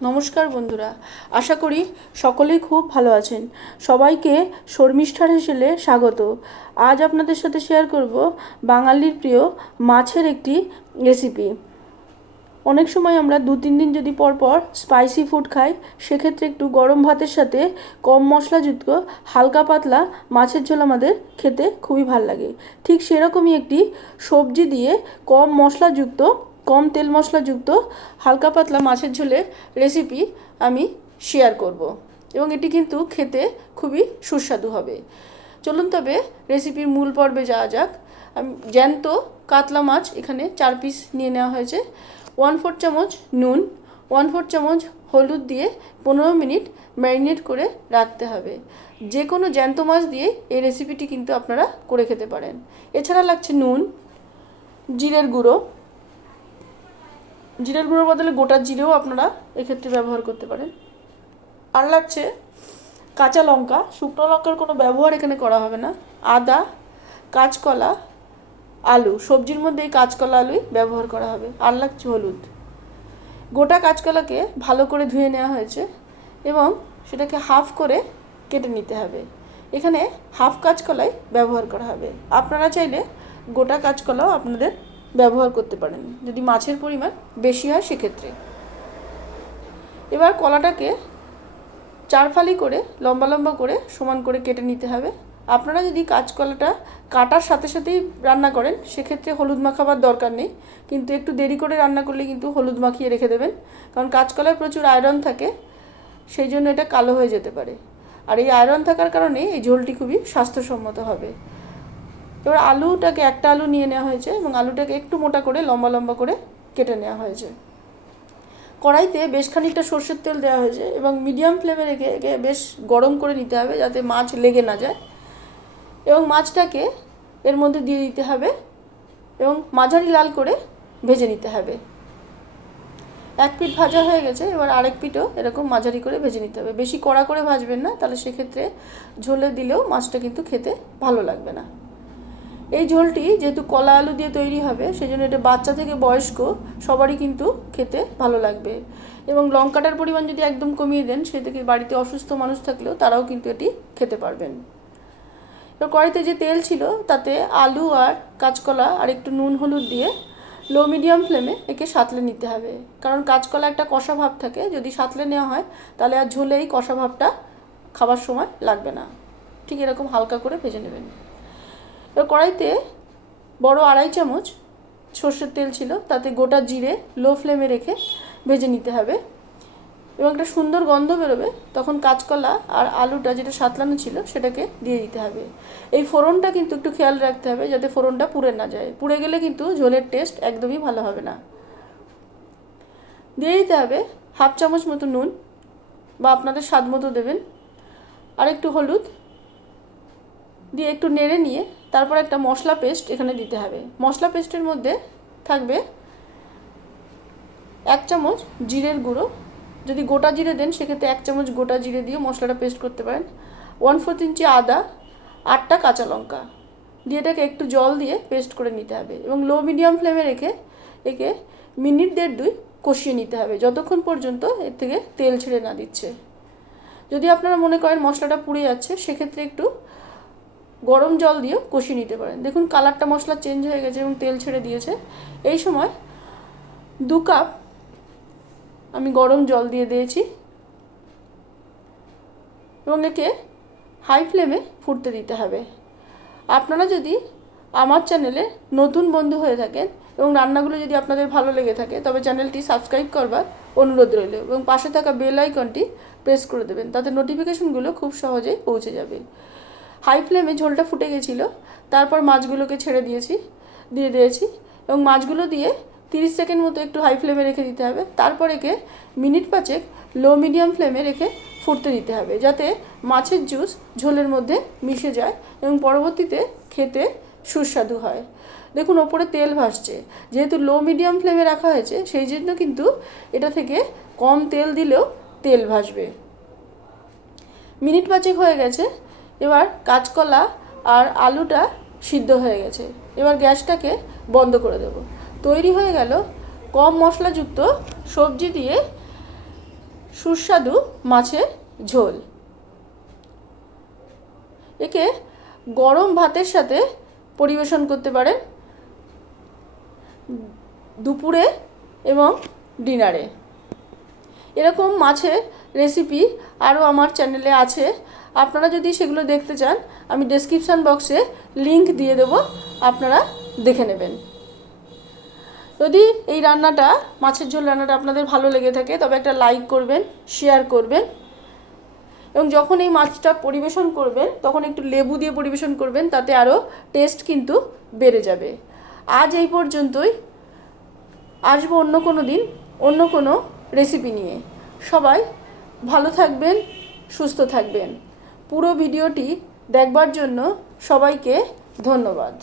নমস্কার বন্ধুরা। আশা করি সকলেই খুব ভালো আছেন। সবাইকে শর্মিষ্ঠার হেসেলে স্বাগত। আজ আপনাদের সাথে শেয়ার করব বাঙালির প্রিয় মাছের একটি রেসিপি অনেক সময় আমরা দু তিন দিন যদি পর পর স্পাইসি ফুড খাই, সেক্ষেত্রে একটু গরম ভাতের সাথে কম মশলাযুক্ত হালকা পাতলা মাছের ঝোল আমাদের খেতে খুবই ভালো লাগে। ঠিক সেরকমই একটি সবজি দিয়ে কম মশলাযুক্ত কম তেল মশলাযুক্ত, হালকা পাতলা মাছের ঝোলের রেসিপি আমি শেয়ার করব। এবং এটি কিন্তু খেতে খুবই সুস্বাদু হবে। চলুন তবে রেসিপির মূল পর্বে যাওয়া যাক। আমি, জ্যান্ত কাতলা মাছ এখানে চার পিস নিয়ে নেওয়া হয়েছে। ওয়ান ফোর চামচ নুন ওয়ান ফোর চামচ হলুদ দিয়ে পনেরো মিনিট ম্যারিনেট করে রাখতে হবে। যে কোনো জ্যান্ত মাছ দিয়ে এই রেসিপিটি কিন্তু আপনারা করে খেতে পারেন। এছাড়া লাগছে নুন, জিরের গুঁড়ো জিরের গুঁড়োর বদলে গোটা জিরেও আপনারা এক্ষেত্রে ব্যবহার করতে পারেন। আর লাগছে কাঁচা লঙ্কা। শুকনো লঙ্কার কোনো ব্যবহার এখানে করা হবে না। আদা, কাঁচকলা, আলু, সবজির মধ্যে এই কাঁচকলা, আলুই ব্যবহার করা হবে। আর লাগছে হলুদ। গোটা কাঁচকলাকে ভালো করে ধুয়ে নেওয়া হয়েছে এবং সেটাকে হাফ করে কেটে নিতে হবে। এখানে হাফ কাঁচকলাই ব্যবহার করা হবে। আপনারা চাইলে গোটা কাঁচকলাও আপনাদের ব্যবহার করতে পারেন। যদি মাছের পরিমাণ বেশি হয়, সেক্ষেত্রে। এবার কলাটাকে চার ফালি করে, লম্বা লম্বা করে সমান করে কেটে নিতে হবে। আপনারা যদি কাঁচকলাটা কাটার সাথে সাথেই রান্না করেন, সেক্ষেত্রে হলুদ মাখাবার দরকার নেই। কিন্তু একটু দেরি করে রান্না করলে কিন্তু হলুদ মাখিয়ে রেখে দেবেন। কারণ কাঁচকলায় প্রচুর আয়রন থাকে, সেই জন্য এটা কালো হয়ে যেতে পারে। আর এই আয়রন থাকার কারণে এই ঝোলটি খুবই স্বাস্থ্যসম্মত হবে। এবার আলুটাকে একটা আলু নিয়ে নেওয়া হয়েছে এবং আলুটাকে একটু মোটা করে, লম্বা লম্বা করে কেটে নেওয়া হয়েছে। কড়াইতে বেশ খানিকটা সর্ষের তেল দেওয়া হয়েছে এবং মিডিয়াম ফ্লেমে রেখে একে বেশ গরম করে নিতে হবে যাতে মাছ লেগে না যায়। এবং মাছটাকে এর মধ্যে দিয়ে দিতে হবে এবং মাঝারি লাল করে ভেজে নিতে হবে। এক পিঠ ভাজা হয়ে গেছে, এবার আরেক পিঠও এরকম মাঝারি করে ভেজে নিতে হবে। বেশি কড়া করে ভাজবেন না, তাহলে সেক্ষেত্রে ঝোলে দিলেও মাছটা কিন্তু খেতে ভালো লাগবে না। এই ঝোলটি যেহেতু কলা আলু দিয়ে তৈরি হবে সেই জন্য এটা বাচ্চা থেকে বয়স্ক সবারই কিন্তু খেতে ভালো লাগবে। এবং লঙ্কাটার পরিমাণ যদি একদম কমিয়ে দেন, সে থেকে বাড়িতে অসুস্থ মানুষ থাকলেও তারাও কিন্তু এটি খেতে পারবেন। এবার কড়াইতে যে তেল ছিল, তাতে আলু আর কাঁচকলা আর একটু নুন, হলুদ দিয়ে লো মিডিয়াম ফ্লেমে একে সাঁতলে নিতে হবে। কারণ কাঁচকলা একটা কষা ভাব থাকে, যদি সাঁতলে নেওয়া হয়, তাহলে আর ঝোলে এই কষা ভাবটা খাবার সময় লাগবে না। ঠিক এরকম হালকা করে ভেজে নেবেন। এবার কড়াইতে বড় আড়াই চামচ সর্ষের তেল ছিল, তাতে গোটা জিরে লো ফ্লেমে রেখে ভেজে নিতে হবে। এবং একটা সুন্দর গন্ধ বেরোবে, তখন কাঁচকলা আর আলুটা যেটা সাতলানো ছিল সেটাকে দিয়ে দিতে হবে। এই ফোড়নটা কিন্তু একটু খেয়াল রাখতে হবে, যাতে ফোড়নটা পুড়ে না যায়। পুড়ে গেলে কিন্তু ঝোলের টেস্ট একদমই ভালো হবে না। দিয়ে দিতে হবে হাফ চামচ মতো নুন, বা আপনাদের স্বাদ মতো দেবেন। আর একটু হলুদ দিয়ে একটু নেড়ে নিয়ে তারপর একটা মশলা পেস্ট এখানে দিতে হবে। মশলা পেস্টের মধ্যে থাকবে এক চামচ জিরের গুঁড়ো। যদি গোটা জিরে দেন, সেক্ষেত্রে এক চামচ গোটা জিরে দিয়ে মশলাটা পেস্ট করতে পারেন। ওয়ান ফোর্থ ইঞ্চি আদা, আটটা কাঁচা লঙ্কা দিয়ে এটাকে একটু জল দিয়ে পেস্ট করে নিতে হবে এবং লো মিডিয়াম ফ্লেমে রেখে একে মিনিট দেড় দুই কষিয়ে নিতে হবে। যতক্ষণ পর্যন্ত এর থেকে তেল ছেড়ে না দিচ্ছে। যদি আপনারা মনে করেন মশলাটা পুড়ে যাচ্ছে, সেক্ষেত্রে একটু গরম জল দিয়েও কষিয়ে নিতে পারেন। দেখুন কালারটা মশলা চেঞ্জ হয়ে গেছে এবং তেল ছেড়ে দিয়েছে। এই সময় দু কাপ আমি গরম জল দিয়ে দিয়েছি এবং একে হাই ফ্লেমে ফুটতে দিতে হবে। আপনারা যদি আমার চ্যানেলে নতুন বন্ধু হয়ে থাকেন এবং রান্নাগুলো যদি আপনাদের ভালো লেগে থাকে, তবে চ্যানেলটি সাবস্ক্রাইব করবার অনুরোধ রইল এবং পাশে থাকা বেল আইকনটি প্রেস করে দেবেন, তাতে নোটিফিকেশনগুলো খুব সহজেই পৌঁছে যাবে। হাই ফ্লেমে ঝোলটা ফুটে গেছিল, তারপর মাছগুলোকে ছেড়ে দিয়েছি, দিয়ে দিয়েছি, এবং মাছগুলো দিয়ে তিরিশ সেকেন্ড মতো একটু হাই ফ্লেমে রেখে দিতে হবে, তারপর একে মিনিট পাঁচেক লো মিডিয়াম ফ্লেমে রেখে ফুটতে দিতে হবে, যাতে মাছের জুস ঝোলের মধ্যে মিশে যায় এবং পরবর্তীতে খেতে সুস্বাদু হয়। দেখুন, ওপরে তেল ভাসছে, যেহেতু লো মিডিয়াম ফ্লেমে রাখা হয়েছে, সেই জন্য কিন্তু এটা থেকে কম তেল দিলেও তেল ভাসবে। মিনিট পাঁচেক হয়ে গেছে এবার কাঁচকলা আর আলুটা সিদ্ধ হয়ে গেছে। এবার গ্যাসটাকে বন্ধ করে দেব। তৈরি হয়ে গেল কম মশলাযুক্ত সবজি দিয়ে সুস্বাদু মাছের ঝোল। একে গরম ভাতের সাথে পরিবেশন করতে পারেন দুপুরে এবং ডিনারে। এরকম মাছের রেসিপি আরও আমার চ্যানেলে আছে। আপনারা যদি সেগুলো দেখতে চান, আমি ডেসক্রিপশান বক্সে লিংক দিয়ে দেব, আপনারা দেখে নেবেন। যদি এই রান্নাটা, মাছের ঝোল রান্নাটা আপনাদের ভালো লেগে থাকে, তবে একটা লাইক করবেন শেয়ার করবেন। এবং যখন এই মাছটা পরিবেশন করবেন, তখন একটু লেবু দিয়ে পরিবেশন করবেন, তাতে আরও টেস্ট কিন্তু বেড়ে যাবে। আজ এই পর্যন্তই। আসব অন্য কোনো দিন, অন্য কোনো রেসিপি নিয়ে। সবাই ভালো থাকবেন সুস্থ থাকবেন। পুরো ভিডিওটি দেখবার জন্য সবাইকে ধন্যবাদ।